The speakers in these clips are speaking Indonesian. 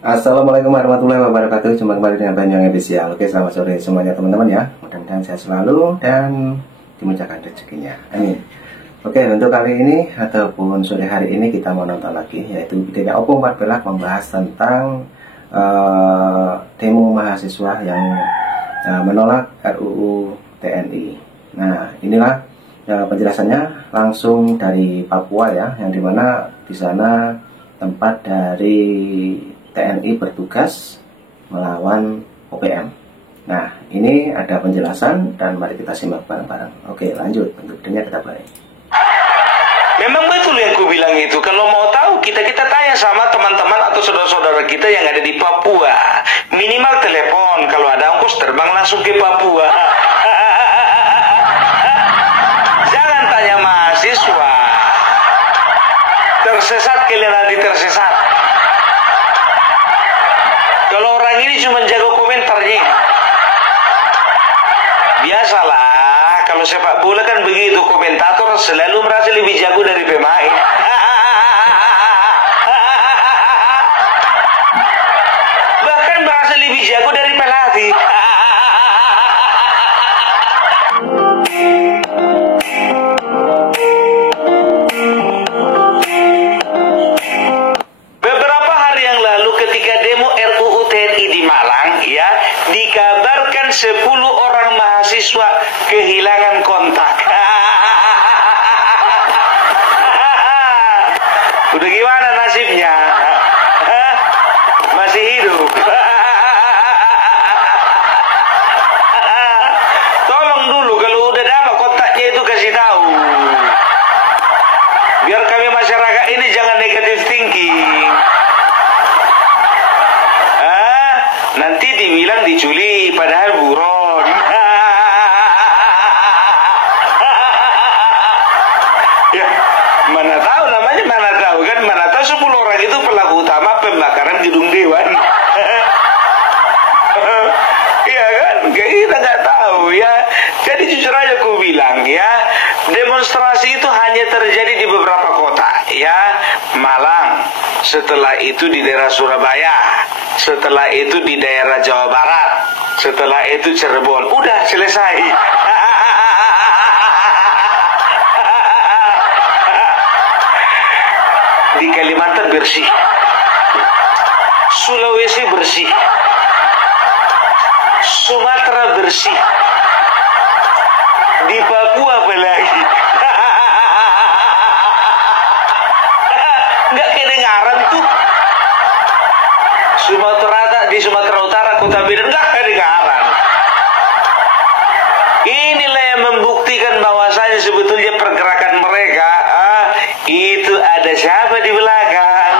Assalamualaikum warahmatullahi wabarakatuh. Jumpa kembali dengan Banyang Official. Oke, selamat sore semuanya teman-teman ya. Mudah-mudahan sehat selalu dan dimudahkan rezekinya. Amin. Oke, untuk kali ini ataupun sore hari ini kita mau nonton lagi, yaitu videonya Oppo 14 membahas tentang demo mahasiswa yang menolak RUU TNI. Nah, inilah penjelasannya langsung dari Papua ya, yang dimana di sana tempat dari TNI bertugas melawan OPM. Nah, ini ada penjelasan dan mari kita simak bareng-bareng. Oke, lanjut. Untuk videonya kita play. Memang betul yang ku bilang itu. Kalau mau tahu, kita tanya sama teman-teman atau saudara-saudara kita yang ada di Papua. Minimal telepon. Kalau ada ongkos terbang langsung ke Papua. Jangan tanya mahasiswa. Tersesat kalian nanti tersesat. Kalau orang ini cuma jago komentarnya. Biasalah, kalau sepak bola kan begitu, komentator selalu merasa lebih jago dari pemain. Bahkan merasa lebih jago dari pelatih. Beberapa hari yang lalu ketika demo RUU TNI di Malang, ya, dikabarkan 10 orang mahasiswa kehilangan kontak. Udah gimana nasibnya? Masih hidup. Tolong dulu kalau udah dapat kontaknya itu kasih tahu. Biar kami masyarakat ini jangan negatif thinking. Nanti dibilang diculik padahal buron. Ya, mana tahu namanya, mana tahu kan, mana tahu 10 orang itu pelaku utama pembakaran gedung dewan. Iya kan, kita nggak tahu ya. Jadi jujur aja aku bilang ya, demonstrasi itu hanya terjadi di beberapa kota ya, Malang, setelah itu di daerah Surabaya, setelah itu di daerah Jawa Barat, setelah itu Cirebon, udah selesai. Di Kalimantan bersih, Sulawesi bersih, Sumatera bersih, di Papua apa lagi? Nggak kedengaran tuh. Di Sumatera Utara, Kota Medan nggak kedengaran. Inilah yang membuktikan bahwasanya sebetulnya pergerakan mereka itu ada siapa di belakang.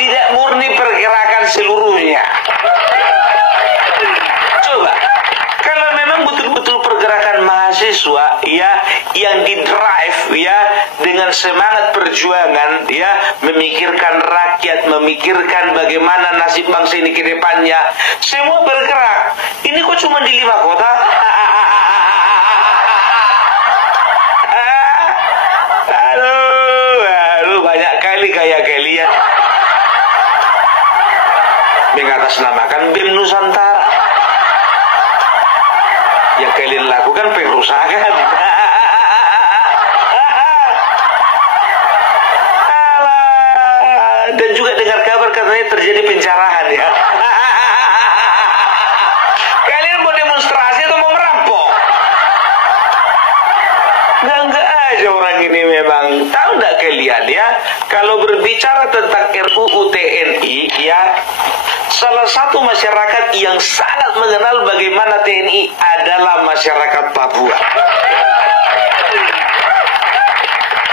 Tidak murni pergerakan seluruhnya. Coba, kalau memang betul-betul pergerakan mahasiswa ya yang didrive ya dengan semangat perjuangan ya, memikirkan rakyat, memikirkan bagaimana nasib bangsa ini ke depannya, semua bergerak. Ini kok cuma di 5 kota? Aduh, banyak kali kayak kalian mengatasnamakan BEM Nusantara. Yang kalian lakukan pengerusakan. Dan juga dengar kabar katanya terjadi pencerahan ya. Kalian mau demonstrasi atau mau merampok? Enggak aja orang ini memang. Tahu enggak kalian ya, kalau berbicara tentang RUU TNI ya, salah satu masyarakat yang sangat mengenal bagaimana TNI adalah masyarakat Papua.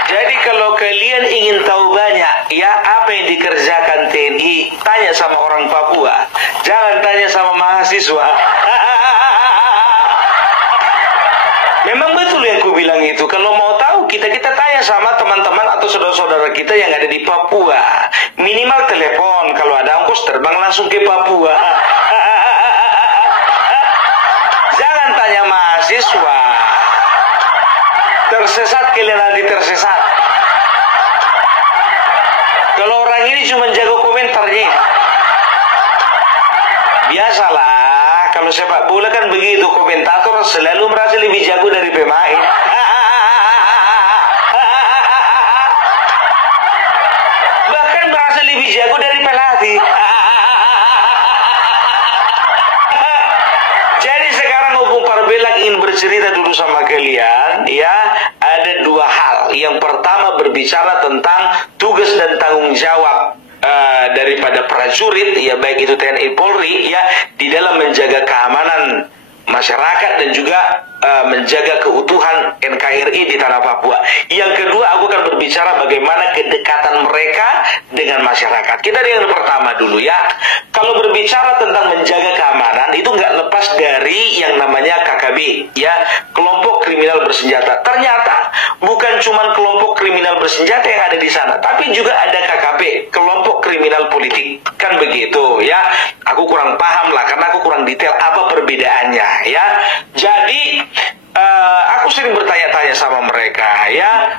Jadi kalau kalian ingin tahu banyak ya apa yang dikerjakan TNI, tanya sama orang Papua. Jangan tanya sama mahasiswa. Memang betul yang ku bilang itu. Kalau mau tahu, kita tanya sama teman-teman atau saudara-saudara kita yang ada di Papua. Minimal telepon. Kalau ada ongkos terbang langsung ke Papua. Jangan tanya mahasiswa. Tersesat kalian nanti tersesat. Kalau orang ini cuma jago komentarnya. Biasalah, kalau sepak bola kan begitu, komentator selalu merasa lebih jago dari pemain. Bahkan merasa lebih jago dari pelatih. Jadi sekarang Opung Parbelak ingin bercerita dulu sama kalian, ya. Ada dua hal. Yang pertama berbicara tentang tugas dan tanggung jawab daripada prajurit, ya baik itu TNI Polri, ya di dalam menjaga keamanan masyarakat dan juga menjaga keutuhan NKRI di tanah Papua. Yang kedua, aku akan berbicara bagaimana kedekatan mereka dengan masyarakat. Kita yang pertama dulu, ya. Kalau berbicara tentang menjaga keamanan, itu nggak lepas dari yang namanya KKB, ya, kelompok kriminal bersenjata. Ternyata bukan cuma kelompok kriminal bersenjata yang ada di sana, tapi juga ada KKP, kelompok kriminal politik, kan begitu, ya. Aku kurang paham lah, karena aku kurang detail apa perbedaannya, ya. Jadi aku sering bertanya-tanya sama mereka, ya,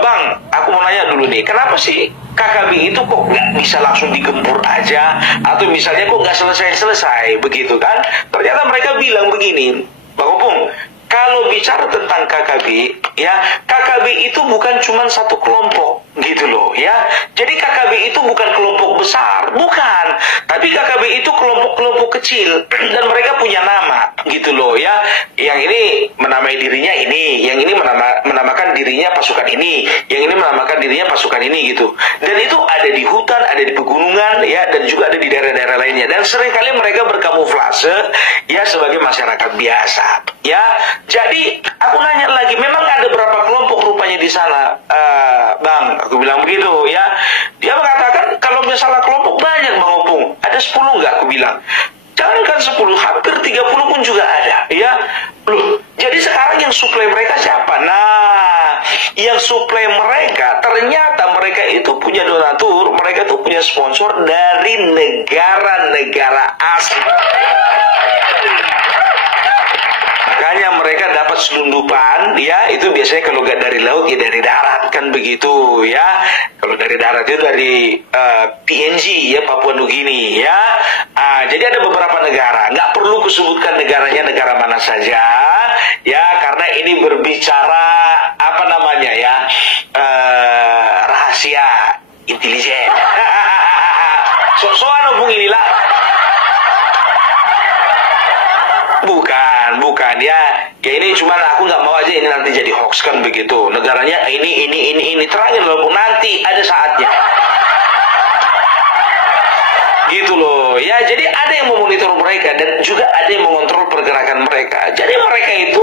Bang, aku mau nanya dulu nih, kenapa sih KKB itu kok nggak bisa langsung digempur aja, atau misalnya kok nggak selesai-selesai, begitu kan? Ternyata mereka bilang begini, Bang Opung, kalau bicara tentang KKB, ya, KKB itu bukan cuma satu kelompok, gitu loh, ya. Jadi KKB itu bukan kelompok besar, bukan. Tapi KKB itu kelompok-kelompok kecil, dan mereka punya nama, gitu loh, ya. Yang ini menamai dirinya ini, yang ini menamakan dirinya pasukan ini, yang ini menamakan dirinya pasukan ini, gitu. Dan itu ada di hutan, ada di pegunungan, ya, dan juga ada di daerah-daerah lainnya. Dan seringkali mereka berkamuflase, ya, sebagai masyarakat biasa, ya. Jadi aku nanya lagi, memang ada berapa kelompok rupanya di sana, Bang? Aku bilang begitu, ya. Dia mengatakan kalau misalnya kelompok banyak, Bang Opung, ada 10 nggak? Aku bilang, jangankan 10, hampir 30 pun juga ada, ya. Loh, jadi sekarang yang suplai mereka siapa? Nah, yang suplai mereka, ternyata mereka itu punya donatur, mereka itu punya sponsor dari negara-negara asing. Makanya mereka dapat selundupan, ya, itu biasanya kalau nggak dari laut, ya dari darat, kan begitu, ya. Kalau dari darat itu dari PNG, ya, Papua Nugini, ya. Jadi ada beberapa negara, nggak perlu kusebutkan negaranya negara mana saja, ya, karena ini berbicara apa namanya, ya, rahasia intelijen. So-soan Opung inilah. Bukan, ya ini cuma aku nggak mau aja ini nanti jadi hoax, kan begitu. Negaranya ini terangin loh, nanti ada saatnya. Gitu loh, ya. Jadi ada yang memonitor mereka dan juga ada yang mengontrol pergerakan mereka. Jadi mereka itu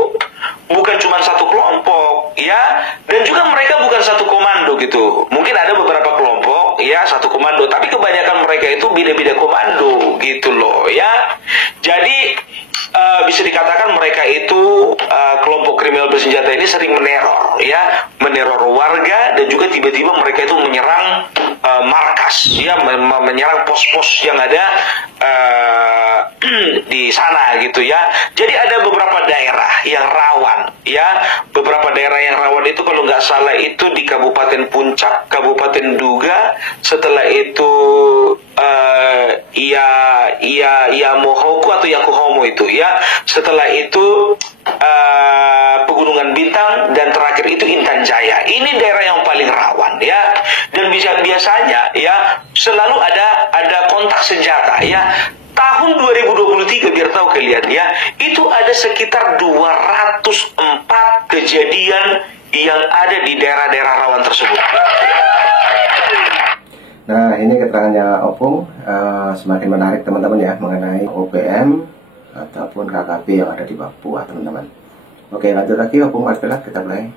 bukan cuma satu kelompok, ya, dan juga mereka bukan satu komando gitu. Mungkin ada beberapa kelompok, ya, satu komando, tapi kebanyakan mereka itu beda-beda komando, gitu loh, ya. Jadi bisa dikatakan mereka itu kelompok kriminal bersenjata ini sering meneror, ya, meneror warga, dan juga tiba-tiba mereka itu menyerang markas, ya, menyerang pos-pos yang ada di sana, gitu, ya. Jadi ada beberapa daerah yang rawan, ya, beberapa daerah yang rawan itu kalau nggak salah itu di Kabupaten Puncak, Kabupaten Duga, setelah itu Yamohoku atau Yakuhomo itu, ya. Setelah itu Pegunungan Bintang, dan terakhir itu Intan Jaya. Ini daerah yang paling rawan, ya. Dan biasanya, ya, selalu ada kontak senjata, ya. Tahun 2023 biar tahu kalian, ya, itu ada sekitar 204 kejadian yang ada di daerah-daerah rawan tersebut. Nah, ini keterangannya Opung semakin menarik teman-teman, ya, mengenai OPM ataupun KKP yang ada di Papua, teman-teman. Oke, lanjut lagi Opung Parbelak, kita mulai.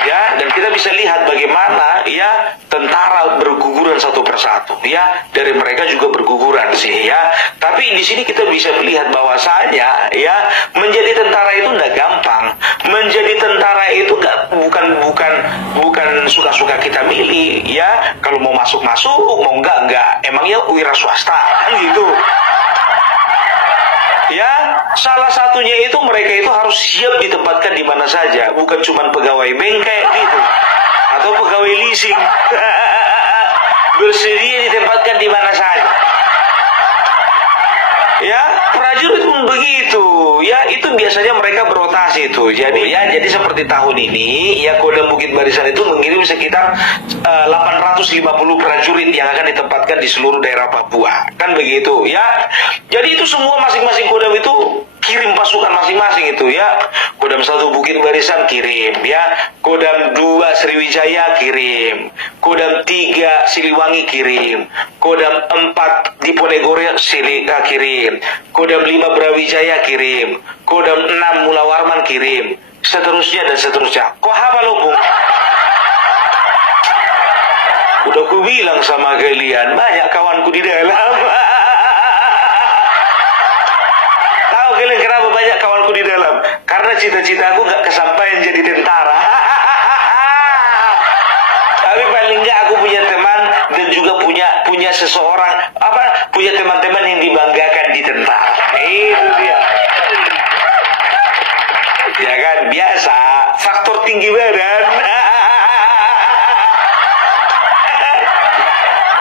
Ya, dan kita bisa lihat bagaimana, ya, tentara berguguran satu persatu, ya, dari mereka juga berguguran sih, ya. Tapi di sini kita bisa melihat bahwasanya, ya, menjadi tentara itu nggak gampang. Menjadi tentara itu bukan suka-suka kita milih, ya. Kalau mau masuk, mau enggak. Emangnya wira swasta, kan gitu. Ya, salah satunya itu mereka itu harus siap ditempatkan di mana saja, bukan cuma pegawai bengkai gitu. atau pegawai leasing bersedia ditempatkan di mana saja. Ya, prajurit pun begitu. Ya, itu biasanya mereka berotasi itu. Jadi seperti tahun ini, ya Kodam Bukit Barisan itu mengirim sekitar 850 prajurit yang akan ditempatkan di seluruh daerah Papua. Kan begitu, ya. Jadi itu semua masing-masing kodam itu kirim pasukan masing-masing itu, ya. Kodam 1 Bukit Barisan kirim, ya. Kodam 2 Sriwijaya kirim. Kodam 3 Siliwangi kirim. Kodam 4 Diponegoro kirim. Kodam 5 Brawijaya kirim. Kodam 6 Mula Warman kirim. Seterusnya dan seterusnya. Kok hafal lo, Bung? Udah ku bilang sama kalian, banyak kawanku di dalam. Tahu kalian kenapa banyak kawanku di dalam? Karena cita-citaku gak kesampaian jadi tentara. Tapi paling nggak aku punya teman dan juga punya seseorang punya teman-teman yang dibanggakan di tentara. Itu dia. Ya kan, biasa faktor tinggi badan.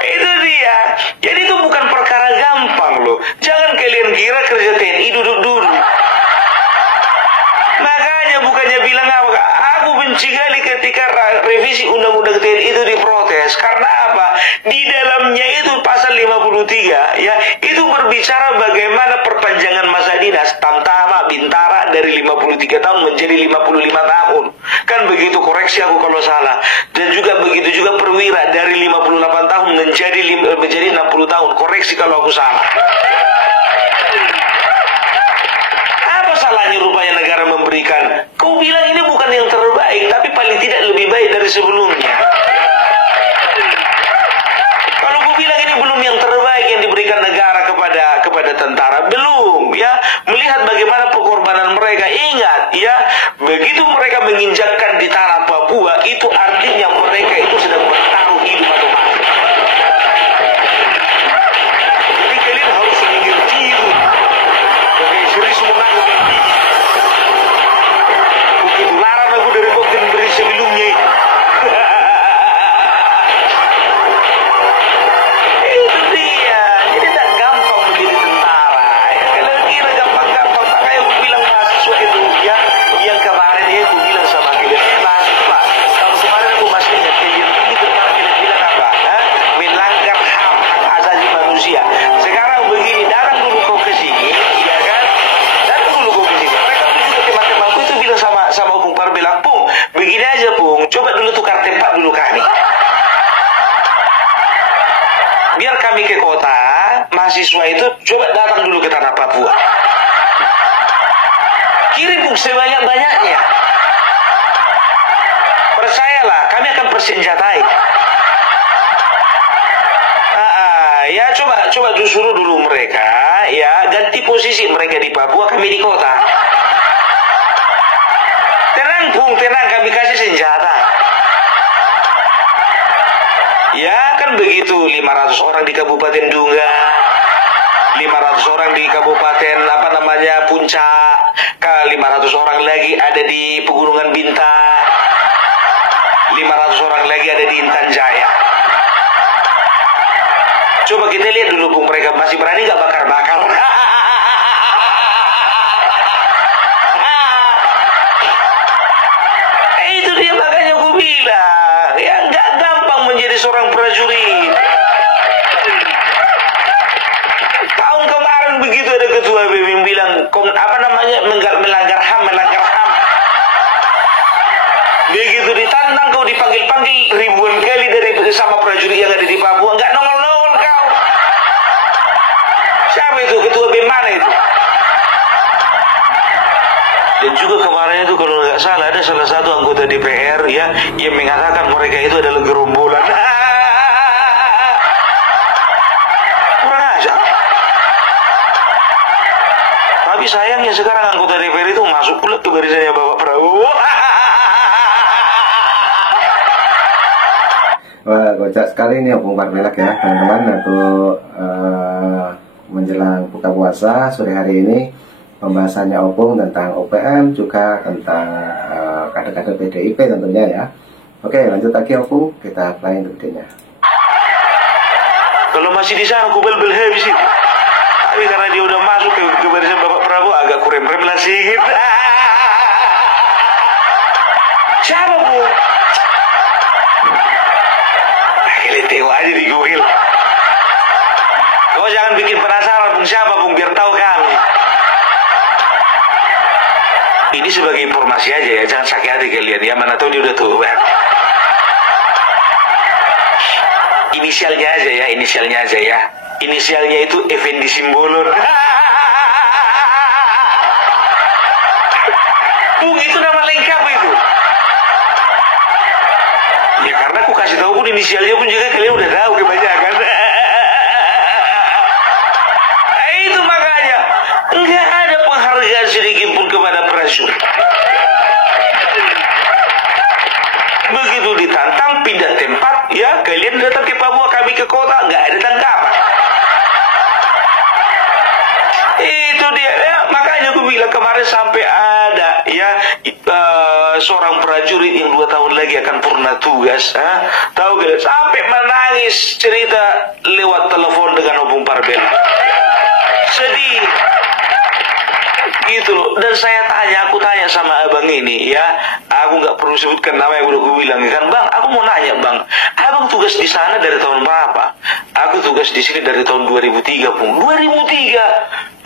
Itu dia. Jadi itu bukan perkara gampang loh. Jangan kalian kira kerja TNI duduk-duduk. Makanya bukannya bilang apa, aku benci kali ketika revisi undang-undang TNI itu diprotes. Karena apa? Di dalamnya itu pasal 53 ya, itu berbicara bagaimana perpanjangan masa dinas Tamtama Bintara dari 53 tahun menjadi 55 tahun. Kan begitu, koreksi aku kalau salah. Dan juga begitu juga perwira dari 58 tahun menjadi 60 tahun. Koreksi kalau aku salah. Apa salahnya rupanya negara memberikan? Kau bilang ini bukan yang terbaik, tapi paling tidak lebih baik dari sebelumnya. Kalau kau bilang ini belum yang terbaik yang diberikan negara kepada tentara, belum ya. Melihat bagaimana pengorbanan mereka, ingat ya, begitu mereka menginjakkan di tanah Papua, itu artinya mereka itu sedang bertaruh hidup atau mati. Jadi kalian harus mengerti itu. Oke, serius menanggung ini. Begitu larang aku dari konten beri sebelumnya itu. Itu dia. Jadi tak gampang menjadi tentara. Ya, kalian kira gampang-gampang. Makanya aku bilang mahasiswa itu ya, yang kemarin ya aku bilang sama kalian, mahasiswa. Kalau kemarin aku masih ingat kalian ini tentara, kalian bilang apa? Melanggar hak asasi manusia. Sekarang begini, datang dulu kau ke sini, ya kan? Datang dulu kau ke sini. Mereka juga teman-temanku itu bilang sama Bung Par, bilang, Bung, begini aja Bung, coba dulu tukar tempat dulu kami. Biar kami ke kota, mahasiswa itu coba datang dulu ke tanah Papua. Kirim Bung sebanyak-banyaknya. Percayalah, kami akan persenjatai. Ya coba suruh dulu mereka, ya ganti posisi mereka di Papua, kami di kota. Tenang Bung, tenang, kami kasih senjata. Ya kan begitu, 500 orang di Kabupaten Dunga, 500 orang di Kabupaten Puncak, 500 orang lagi ada di Pegunungan Bintang, 500 orang lagi ada di Intan Jaya. Coba kita lihat dulu Bung, mereka masih berani nggak bakar-bakar? Itu dia, makanya aku bilang ya nggak gampang menjadi seorang prajurit. Tahun kemarin begitu ada ketua BEM yang bilang melanggar HAM. Begitu ditantang kau dipanggil ribuan kali dari sama prajurit yang ada di Papua, nggak nongol kau. Siapa itu? Ketua BEM mana itu? Dan juga kemarin itu kalau nggak salah ada salah satu anggota DPR ya yang mengatakan mereka itu adalah gerombolan. Kurang ajar. Tapi sayangnya sekarang anggota DPR itu masuk pula ke barisannya Bapak Prabowo. Wah, kocak sekali ini Opung Parmelak ya teman-teman. Aku menjelang buka puasa sore hari ini, pembahasannya Opung tentang OPM, juga tentang kader-kader PDIP tentunya ya. Oke, lanjut lagi Opung, kita play untuk videonya. Kalau masih di sana aku bel-bel habis itu. Tapi karena dia udah masuk ke barisan Bapak Prabowo, agak kurem-rem lah sedikit. Siapa Bu? Akhirnya tengok aja di Google. Kau jangan bikin penasaran Bung siapa Bung, biar tahu kami. Ini sebagai informasi aja ya, jangan sakit hati kalian ya, mana tahu dia udah tua. Inisialnya aja ya, inisialnya aja ya. Inisialnya itu Effendi Simbolon. Bung, itu nama lengkap itu. Ya karena aku kasih tahu pun inisialnya pun juga kalian udah tahu kebanyakan. Itu makanya nggak ada penghargaan sedikit pun kepada prajurit. Begitu ditantang pindah tempat, ya kalian datang ke Papua, kami ke kota, nggak ada tanggapan. Itu dia ya, makanya aku bilang kemarin sampai ada ya seorang prajurit yang 2 tahun lagi akan purna tugas, tahu gak? Sampai menangis cerita lewat telepon dengan Opung Parbel. Sedih. Gitu loh. Dan aku tanya sama abang ini ya, aku nggak perlu sebutkan nama yang udah aku bilang kan, Bang, aku mau nanya Bang, abang tugas di sana dari tahun berapa? Aku tugas di sini dari tahun 2003 Bung. 2003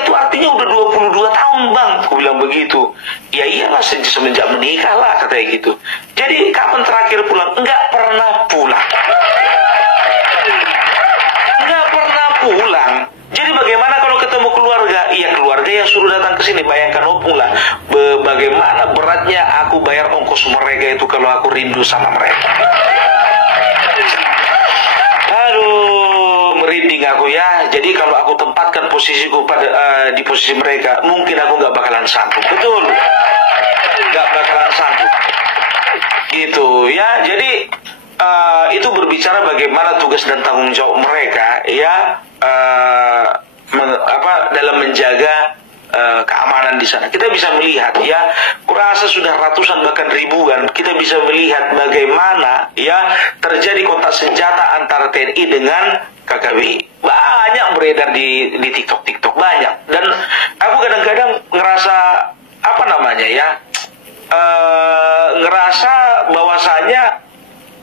itu artinya udah 22 tahun Bang. Aku bilang begitu. Ya iyalah, semenjak menikah lah katanya gitu. Jadi kapan terakhir pulang? Nggak pernah pulang. Nggak pernah pulang. Jadi bagaimana kalau ketemu keluarga? Iya, keluarga yang suruh datang ke sini. Bayangkan Opung lah, bagaimana beratnya aku bayar ongkos mereka itu kalau aku rindu sama mereka. Aduh, merinding aku ya. Jadi kalau aku tempatkan posisiku di posisi mereka, mungkin aku nggak bakalan sanggup. Betul, nggak bakalan sanggup. Gitu ya. Jadi itu berbicara bagaimana tugas dan tanggung jawab mereka ya, dalam menjaga keamanan di sana. Kita bisa melihat ya, kurasa sudah ratusan bahkan ribuan, kita bisa melihat bagaimana ya terjadi kontak senjata antara TNI dengan KKBI. Banyak beredar di TikTok banyak. Dan aku kadang-kadang ngerasa ngerasa bahwasanya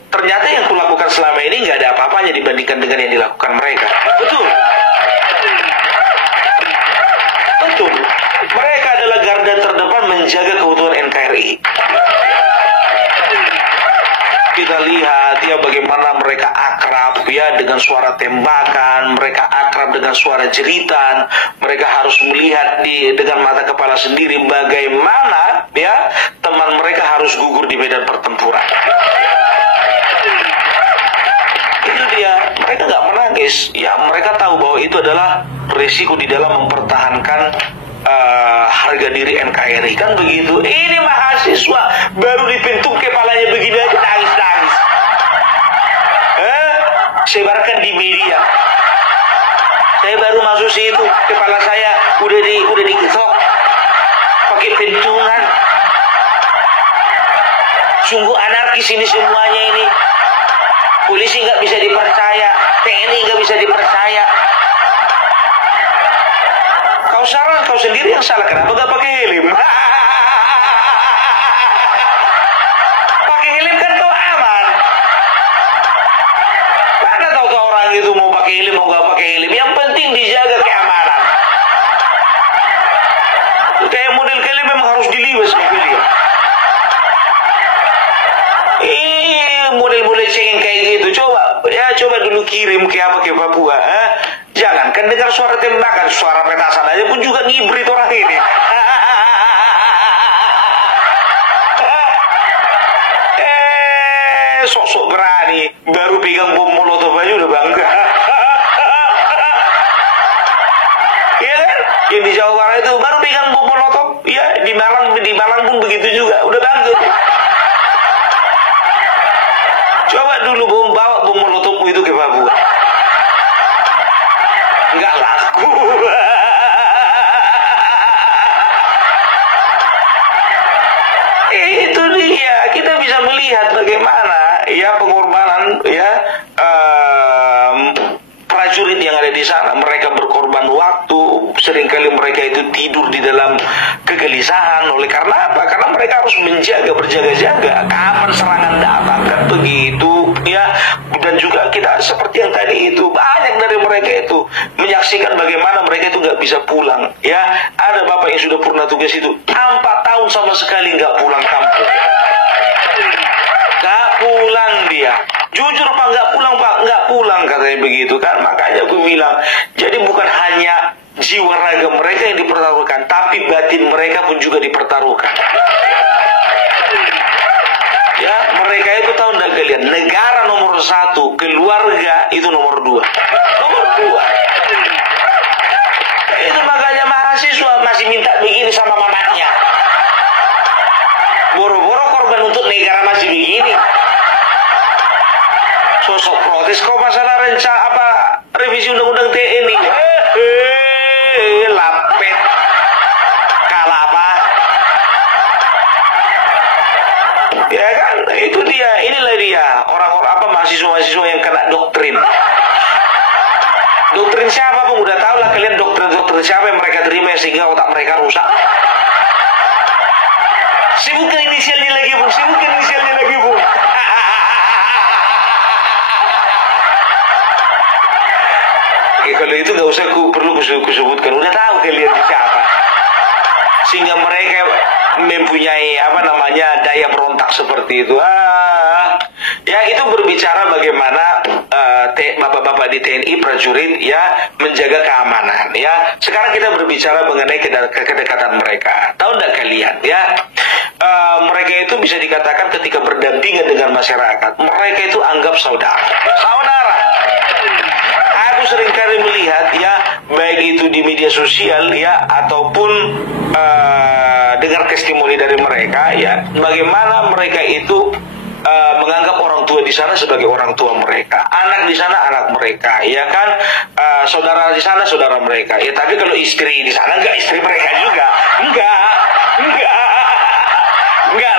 ternyata yang kulakukan selama ini nggak ada apa-apanya dibandingkan dengan yang dilakukan mereka. Betul. Betul. Mereka adalah garda terdepan menjaga keutuhan NKRI. Kita lihat ya bagaimana mereka akrab ya dengan suara tembakan, mereka akrab dengan suara jeritan, mereka harus melihat dengan mata kepala sendiri bagaimana ya teman mereka harus gugur di medan pertempuran. Itu dia, mereka nggak menangis ya, mereka tahu bahwa itu adalah risiko di dalam mempertahankan harga diri NKRI, kan begitu. Ini mahasiswa baru dipentung kepalanya begini aja nangis. Sebarkan di media. Saya baru masuk situ, kepala saya udah diketok pakai pentungan. Sungguh anarkis ini semuanya ini. Polisi nggak bisa dipercaya, TNI nggak bisa dipercaya. Kau sendiri yang salah, kenapa nggak pakai helm? Pakai helm kan kau aman. Mana tahu orang itu mau pakai helm mau nggak pakai helm? Yang penting dijaga keamanan. Kayak model helm memang harus diliwes mobilnya. Model-model cengeng kayak gitu, coba dulu kirim ke Papua, jangan kan dengar suara tembakan, suara petasan aja pun juga ngibrit orang ini. Sok-sok berani, baru pegang bom molotov aja udah bangga. Iya kan? Yang di Jawa Barat itu baru pegang bom molotov, ya di Malang pun begitu juga, udah bangga. Coba dulu bawa bom molotov itu ke Papua. Nggak laku. Itu dia. Kita bisa melihat bagaimana ya pengorbanan ya prajurit yang ada di sana. Mereka berkorban waktu, seringkali mereka itu tidur di dalam kegelisahan. Oleh karena apa? Karena mereka harus berjaga-jaga kapan serangan datang, kan begitu ya. Dan juga kita seperti yang tadi itu, banyak dari mereka itu menyaksikan bagaimana mereka itu nggak bisa pulang ya. Ada bapak yang sudah purna tugas itu 4 tahun sama sekali nggak pulang kampung, nggak pulang dia. Jujur pak, nggak pulang pak, nggak pulang katanya begitu kan. Makanya aku bilang, jadi bukan hanya jiwa raga mereka yang dipertaruhkan, tapi batin mereka pun juga dipertaruhkan. Ya, mereka itu tahu enggak kalian, negara nomor 1, keluarga itu nomor 2. Nomor 2. Itu makanya mahasiswa masih minta begini sama mamanya. Boro-boro korban untuk negara masih begini. Sosok protes kok masalah revisi undang-undang TNI. Lapet. Kalah apa? Ya kan, itu dia. Inilah dia orang-orang mahasiswa-mahasiswa yang kena doktrin. Doktrin siapa pun udah tahu lah kalian, doktrin siapa yang mereka terima sehingga otak mereka rusak. Sibukkan inisialnya lagi, Bung. Sibukkan inisialnya lagi, Bung. Kalau itu nggak usah perlu kusebutkan, udah tahu kalian siapa. Sehingga mereka mempunyai daya berontak seperti itu. Ya itu berbicara bagaimana bapak-bapak di TNI prajurit ya menjaga keamanan ya. Sekarang kita berbicara mengenai kedekatan mereka. Tahu nggak kalian ya? Mereka itu bisa dikatakan ketika berdampingan dengan masyarakat, mereka itu anggap saudara. Aku seringkali melihat ya, baik itu di media sosial ya ataupun dengar testimoni dari mereka ya, bagaimana mereka itu menganggap orang tua di sana sebagai orang tua mereka, anak di sana anak mereka, ya kan, saudara di sana saudara mereka. Ya tapi kalau istri di sana enggak istri mereka juga, enggak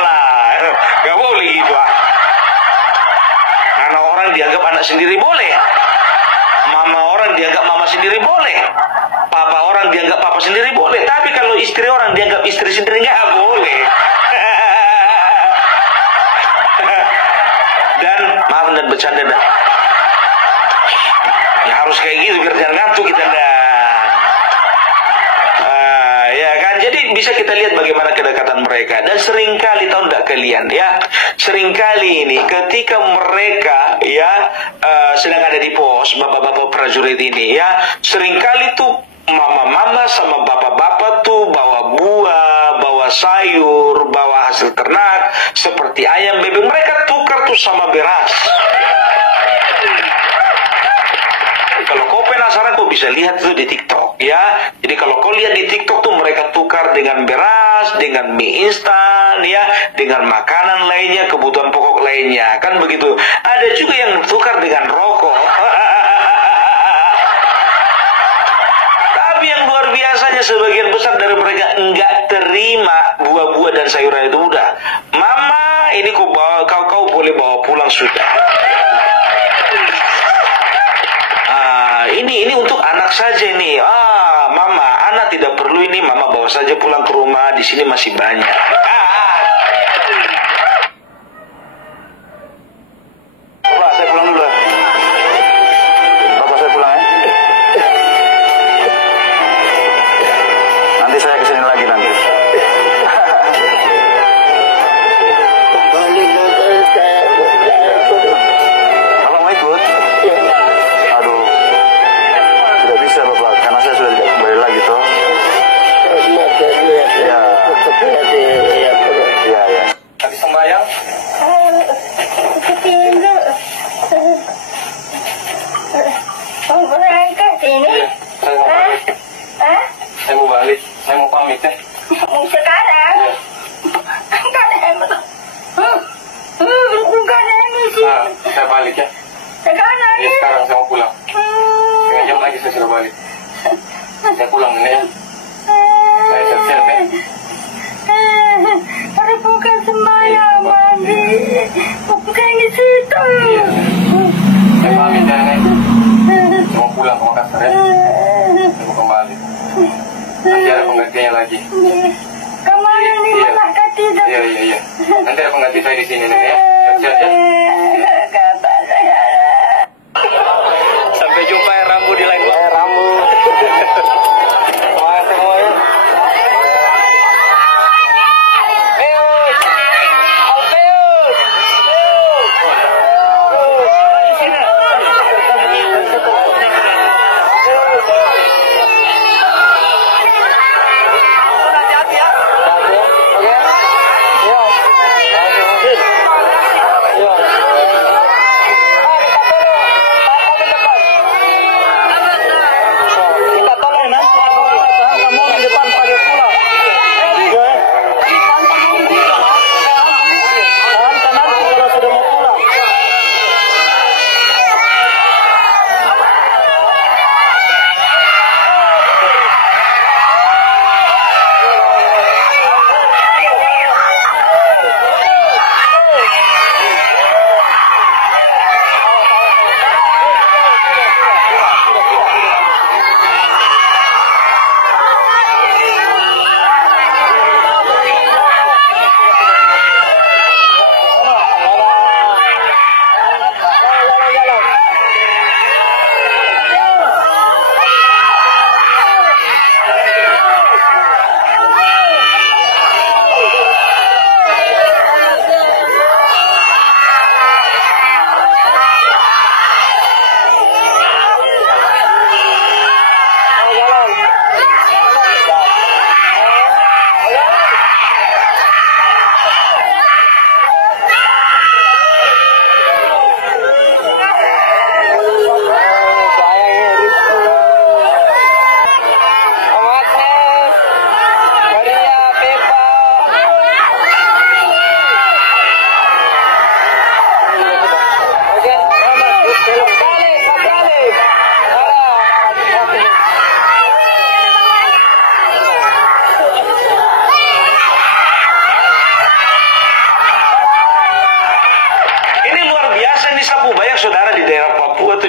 lah, enggak boleh gitu. Karena orang dianggap anak sendiri boleh. Mama orang dianggap mama sendiri boleh, papa orang dianggap papa sendiri boleh, tapi kalau istri orang dianggap istri sendiri nggak boleh. Dan maaf dan bercanda dah, ya harus kayak gitu biar jangan ngantuk kita dah. Ya kan, jadi bisa kita lihat bagaimana kedekatan mereka. Dan seringkali, tahu enggak kalian ya, seringkali ini ketika mereka ya sedang ada di pos, bapak-bapak prajurit ini ya, seringkali tuh mama-mama sama bapak-bapak tuh bawa buah, bawa sayur, bawa hasil ternak seperti ayam, bebek, mereka tukar tuh sama beras. Kalau kau penasaran, kau bisa lihat tuh di TikTok ya. Jadi kalau kau lihat di TikTok tuh mereka tukar dengan beras, dengan mie instan ya, dengan makanan lainnya, kebutuhan pokok lainnya, kan begitu. Ada juga yang tukar dengan rokok. Tapi yang luar biasanya sebagian besar dari mereka enggak terima buah-buah dan sayuran itu. Udah, mama ini kau boleh bawa pulang sudah. Ini untuk anak saja nih. Mama, anak tidak perlu ini, mama bawa saja pulang ke rumah, di sini masih banyak. Bapak, saya pulang dulu. Bapak, saya pulang ya. Nanti saya kesini lagi nanti. Bapak mau ikut? Aduh, tidak bisa Bapak, karena saya sudah tidak kembali lagi toh. Ya. Iya. Habis sembahyang? Mau berangkat ini? Saya mau balik. Saya mau pamit ya. Mau sekarang? Bukan ini sih. Saya balik ya. Sekarang Ya, sekarang saya mau pulang. 3 jam lagi saya sudah balik. Saya pulang ini ya. Saya siap-siap ya. Hari bukan sembahyang mandi. ngaji? Kemana nih Iya. malah ketidur? Iya. Nanti abang ganti saya di sini nih ya. Siap-siap ya. Kata saya. Sampai jumpa ya Rambu di lain waktu. Rambu. Semangat semuanya. Peus. Alpeus.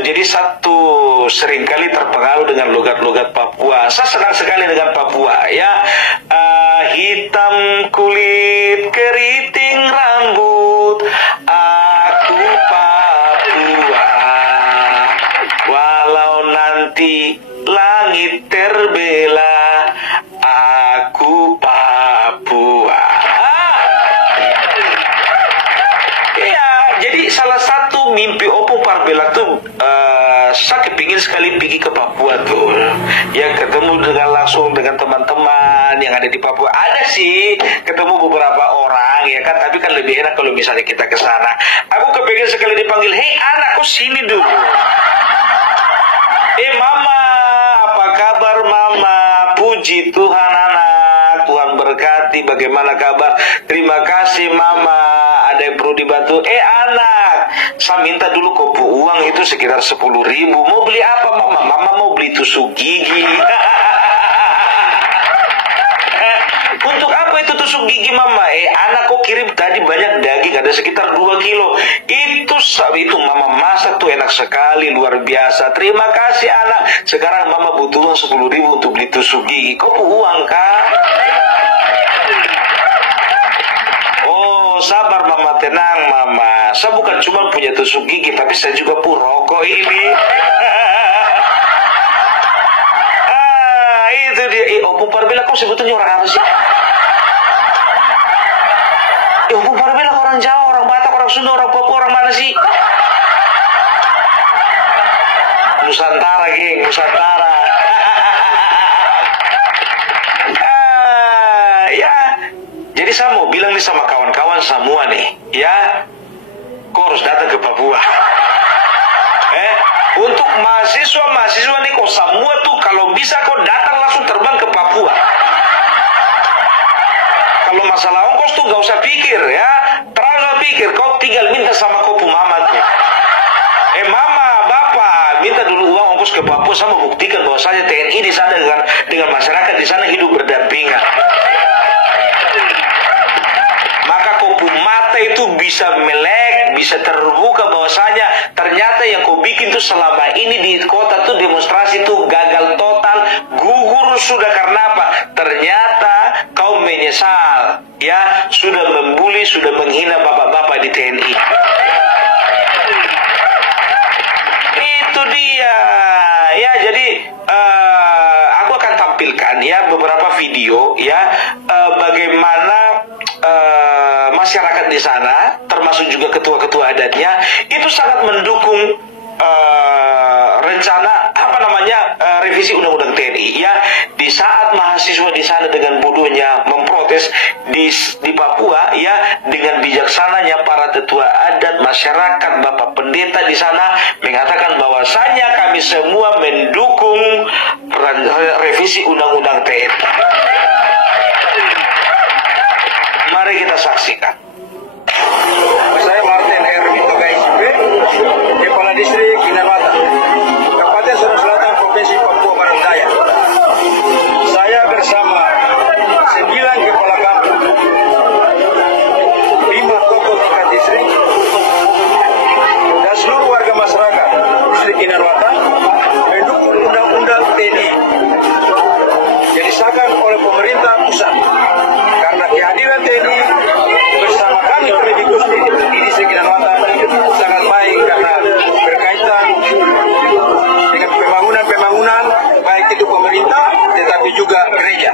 Jadi satu seringkali terpengaruh dengan logat-logat Papua. Saya senang sekali dengan Papua ya. Hitam kulit, keriting rambut, aku Papua. Walau nanti langit terbela, aku Papua. Jadi salah satu mimpi Opung Parbela tuh saya kepingin sekali pergi ke Papua tuh, yang ketemu langsung dengan teman-teman yang ada di Papua. Ada sih ketemu beberapa orang ya kan, tapi kan lebih enak kalau misalnya kita ke sana. Aku kepingin sekali dipanggil, hei anak kok sini dulu. Mama, apa kabar mama? Puji Tuhan anak, Tuhan berkati. Bagaimana kabar? Terima kasih mama. Ada yang perlu dibantu? Anak, saya minta dulu kopu uang itu sekitar 10.000. Mau beli apa mama? Mama mau beli tusuk gigi. Untuk apa itu tusuk gigi mama? Anak kok kirim tadi banyak daging, ada sekitar 2 kilo. Itu mama masak tuh enak sekali, luar biasa. Terima kasih anak. Sekarang mama butuh uang 10.000 untuk beli tusuk gigi. Kopu uang kak? Sabar mama, tenang mama. Saya bukan cuma punya tusuk gigi, tapi saya juga rokok ini. Itu dia. Opung Parbela kau sebetulnya orang apa sih? Opung Parbela orang Jawa, orang Batak, orang Sunda, orang Papua, orang mana sih? Nusantara geng, Nusantara. Jadi saya mau bilang nih sama kawan-kawan semua nih, ya, kau harus datang ke Papua. Untuk mahasiswa nih, kau semua tuh kalau bisa kau datang langsung terbang ke Papua. Kalau masalah ongkos tuh gak usah pikir ya, terlalu pikir, kau tinggal minta sama kopu mama tuh. Mama, bapak, minta dulu uang ongkos ke Papua, saya mau buktikan bahwa saya TNI di sana dengan masyarakat di sana hidup berdampingan. Maka kopu mata itu bisa melek, bisa terbuka bahwasanya ternyata yang kau bikin tuh selama ini di kota tuh demonstrasi tuh gagal total, gugur sudah. Karena apa? Ternyata kau menyesal, ya, sudah membuli, sudah menghina bapak-bapak di TNI. Itu dia, ya. Jadi aku akan tampilkan ya beberapa video ya, bagaimana masyarakat di sana, termasuk juga ketua-ketua adatnya, itu sangat mendukung rencana revisi undang-undang TNI ya. Di saat mahasiswa di sana dengan bodohnya memprotes di Papua ya, dengan bijaksananya para tetua adat, masyarakat, bapak pendeta di sana mengatakan bahwasanya kami semua mendukung revisi undang-undang TNI. Mari kita saksikan. Saya Martin R. Vito KSP, Kepala Distrik Kinarwata, Kabupaten Sulawesi Selatan, Provinsi Papua Barat Daya. Saya bersama 9 kepala kampung, 5 tokoh tingkat distrik, dan seluruh warga masyarakat Distrik Kinarwata mendukung undang-undang TNI yang disahkan oleh pemerintah pusat. Karena kehadiran TNI bersama kami terlebih khusus di Distrik Kinarwata sangat baik, karena berkaitan dengan pembangunan baik itu pemerintah tetapi juga gereja.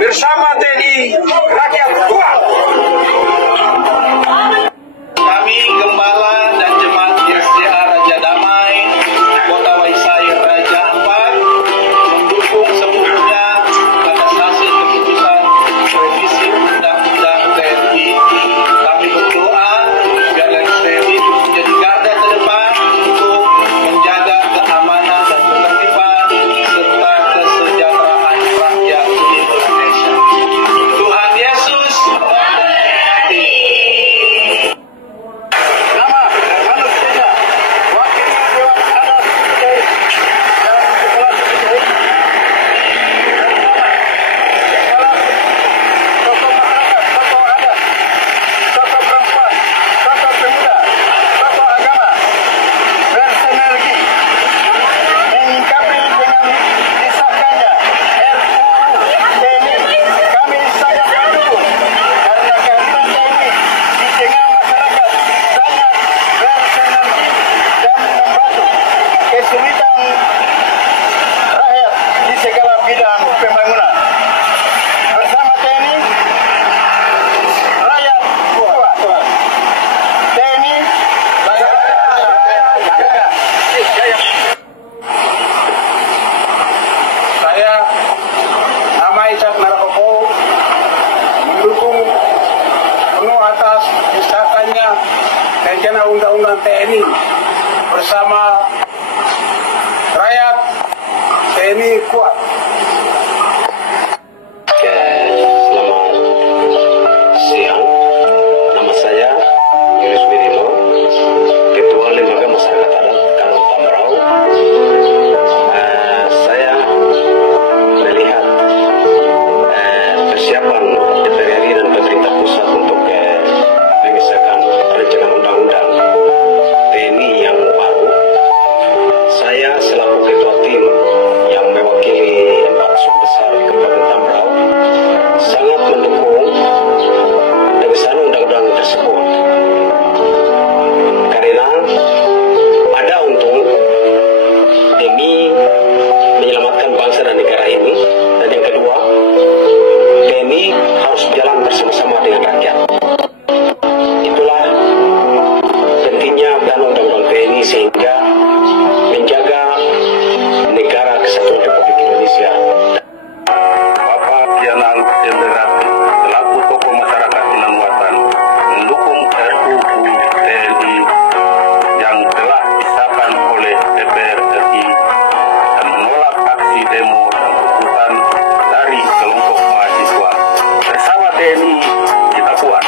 Bersama TNI, rakyat kuat. Kami Gembala dan Jemaat YSCA Raja Damai Kota Waisai Raja Ampat mendukung sepenuhnya atas hasil keputusan revisi undang-undang TNI. Kami berdoa agar TNI menjadi garda terdepan untuk menjaga keamanan dan ketertiban serta kesejahteraan rakyat Indonesia. Tuhan Yesus memberkati. Nama Anus Desa, Wakil Dewan Adat dari Kepala Distrik, tokoh masyarakat, tokoh adat, tokoh perempuan, tokoh pemuda, tokoh agama, bersinergi menyikapi dengan disahkannya RUU TNI. Kami sangat mendukung karena kehadiran TNI di tengah masyarakat sangat bersinergi dan membantu kesulitan rakyat di segala bidang pembangunan. Bersama TNI, rakyat kuat. TNI, saya nama Icat Narakopo mendukung penuh atas disahkannya rencana undang-undang TNI. Bersama rakyat, TNI kuat. Selamat siang, nama saya Yunus Wirino, Ketua Lembaga Masyarakat Adat Karang Tambrau. Saya melihat persiapan DPR RI dan pemerintah pusat untuk mengesahkan rencana undang-undang TNI yang baru. Saya selaku ketua tim yang mewakili 4 suku besar di Kabupaten Tambrau sangat mendukung pengesahan undang-undang tersebut, karena ada untung demi menyelamatkan bangsa dan negara ini, dan yang kedua, TNI harus berjalan bersama-sama dengan rakyat. Itulah pentingnya dan undang-undang TNI sehingga menjaga negara kesatuan Republik Indonesia. Bapak Jalan Emberati selaku tokoh masyarakat Kinarwata mendukung RUU TNI yang telah disahkan oleh DPR RI dan menolak aksi demo dan tuntutan dari kelompok mahasiswa. Bersama TNI kita kuat.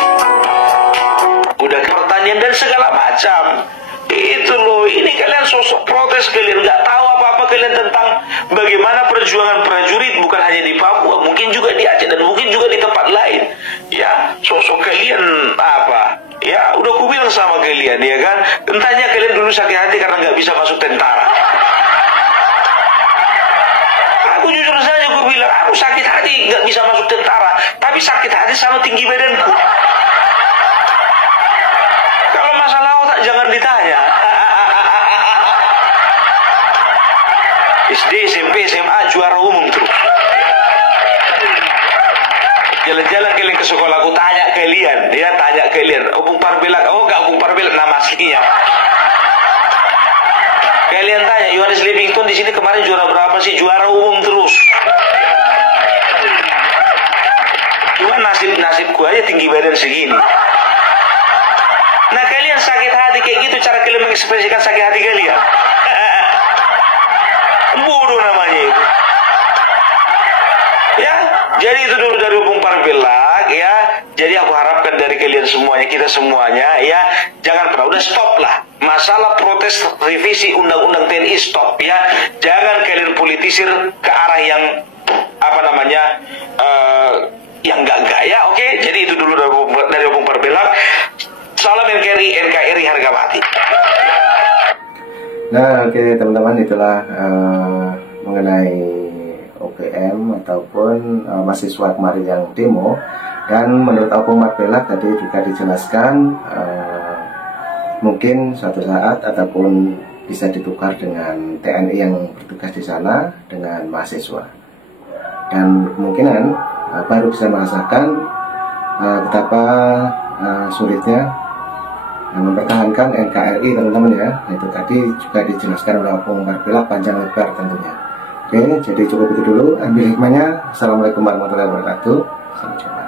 Udah pertanyaan dan segala macam. Itu loh, ini kalian sosok protes, kalian nggak tahu apa-apa kalian tentang bagaimana perjuangan prajurit, bukan hanya di Papua, mungkin juga di Aceh dan mungkin juga di tempat lain. Ya, sosok kalian apa? Ya, udah ku bilang sama kalian. ya kan? Entahnya kalian dulu sakit hati karena nggak bisa masuk tentara. Aku jujur saja aku bilang, aku sakit hati nggak bisa masuk tentara, tapi sakit hati sama tinggi badanku. Kalau masalah otak jangan ditanya. SD, SMP, SMA juara umum terus. Jalan-jalan kalian ke sekolah, aku tanya kalian, dia tanya kalian, Opung Parbelat, oh enggak Opung Parbelat nama aslinya. Kalian tanya, Yohanes Livingstone di sini kemarin juara berapa sih? Juara umum terus. Cuma nasibku aja tinggi badan segini. Nah kalian sakit hati kayak gitu, cara kalian mengekspresikan sakit hati kalian. Bodoh namanya itu. Ya, jadi itu dulu dari Opung Parbelat ya. Jadi aku harapkan dari kalian semuanya, kita semuanya ya, jangan pernah, udah stop lah. Masalah protes revisi undang-undang TNI stop ya. Jangan kalian politisir ke arah yang apa namanya yang enggak ya. Oke, jadi itu dulu dari Opung Parbelat. Salam NKRI harga mati. Nah, oke teman-teman, itulah mengenai OPM ataupun mahasiswa kemarin yang demo. Dan menurut Opung Parbelat tadi juga dijelaskan mungkin suatu saat ataupun bisa ditukar dengan TNI yang bertugas di sana dengan mahasiswa. Dan kemungkinan baru bisa merasakan betapa sulitnya mempertahankan NKRI teman-teman ya. Itu tadi juga dijelaskan oleh Opung Parbelat panjang lebar tentunya. Oke, jadi cukup itu dulu. Ambil hikmahnya. Assalamualaikum warahmatullahi wabarakatuh. Sampai jumpa.